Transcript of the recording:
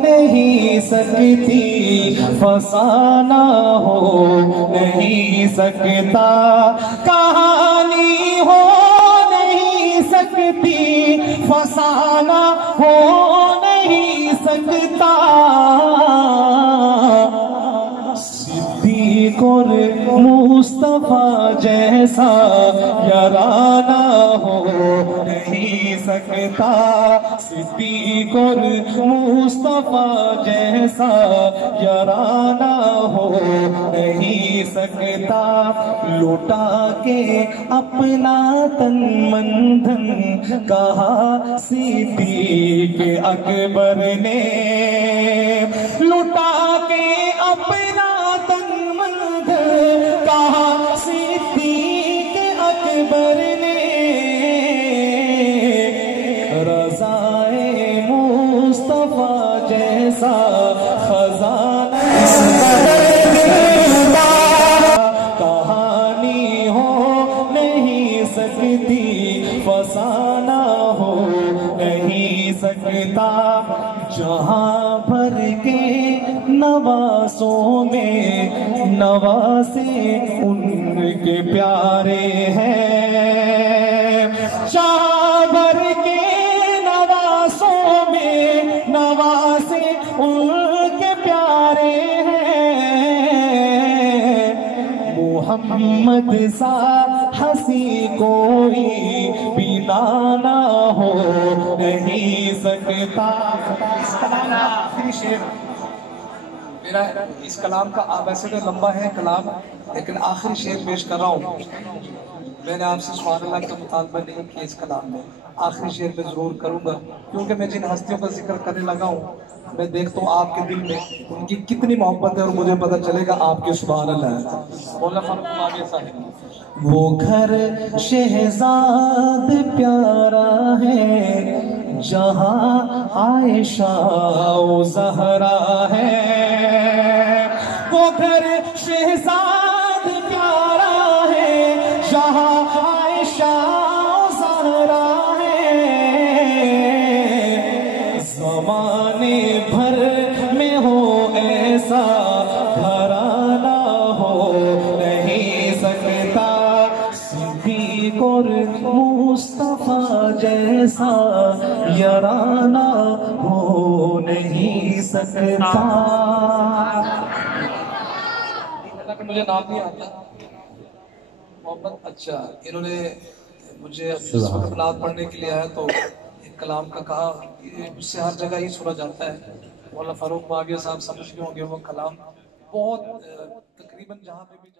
نہیں سکتی فسانہ ہو نہیں سکتا کہانی ہو نہیں سکتی فسانہ ہو نہیں سکتا صدیق اور مصطفیٰ جیسا یارانہ ہو نہیں سکتا صدیق اور مصطفیٰ جیسا یارانہ ہو نہیں سکتا لوٹا کے اپنا تن من دھن کہا صدیق اکبر نے لوٹا کے اپنا تن من دھن کہا صدیق اکبر نے رضائے مصطفیٰ جیسا خزانہ کہانی ہو نہیں سکتی فسانہ ہو نہیں سکتا جہاں بھر کے نواسوں میں نواسے ان کے پیارے ہیں جہاں بھر کے نواسوں میں نواسے ان کے پیارے ہیں محمد سا ہنسی کوئی بیدانہ ہو نہیں سکتا میرا اس کلام کا ویسے تو لمبا ہے کلام لیکن آخری شعر پیش کر رہا ہوں میں نے آپ سے سبحان اللہ کا مطالبہ نہیں کیا اس کلام میں آخری شعر میں ضرور کروں گا کیونکہ میں جن ہستیوں کا ذکر کرنے لگا ہوں میں دیکھتا ہوں آپ کے دل میں ان کی کتنی محبت ہے اور مجھے پتہ چلے گا آپ کے سبحان اللہ ہے مولانا فاروق معاویہ صاحب وہ گھر شہزاد پیارا ہے جہاں عائشہ و زہرا ہے وہ گھر شہزاد پیارا ہے جہاں عائشہ و زہرا ہے زمانے بھر میں ہو ایسا گھرانہ ہو نہیں سکتا صدیق اور مصطفیٰ جیسا یارانہ ہو نہیں سکتا مجھے نام نہیں آتا محمد اچھا انہوں نے مجھے اس وقت نعت پڑھنے کے لیے آیا تو ایک کلام کا کہا اس سے ہر جگہ ہی سنا جاتا ہے مولانا فاروق معاویہ صاحب سمجھ گئے ہوں گے وہ کلام بہت تقریباً جہاں پہ بھی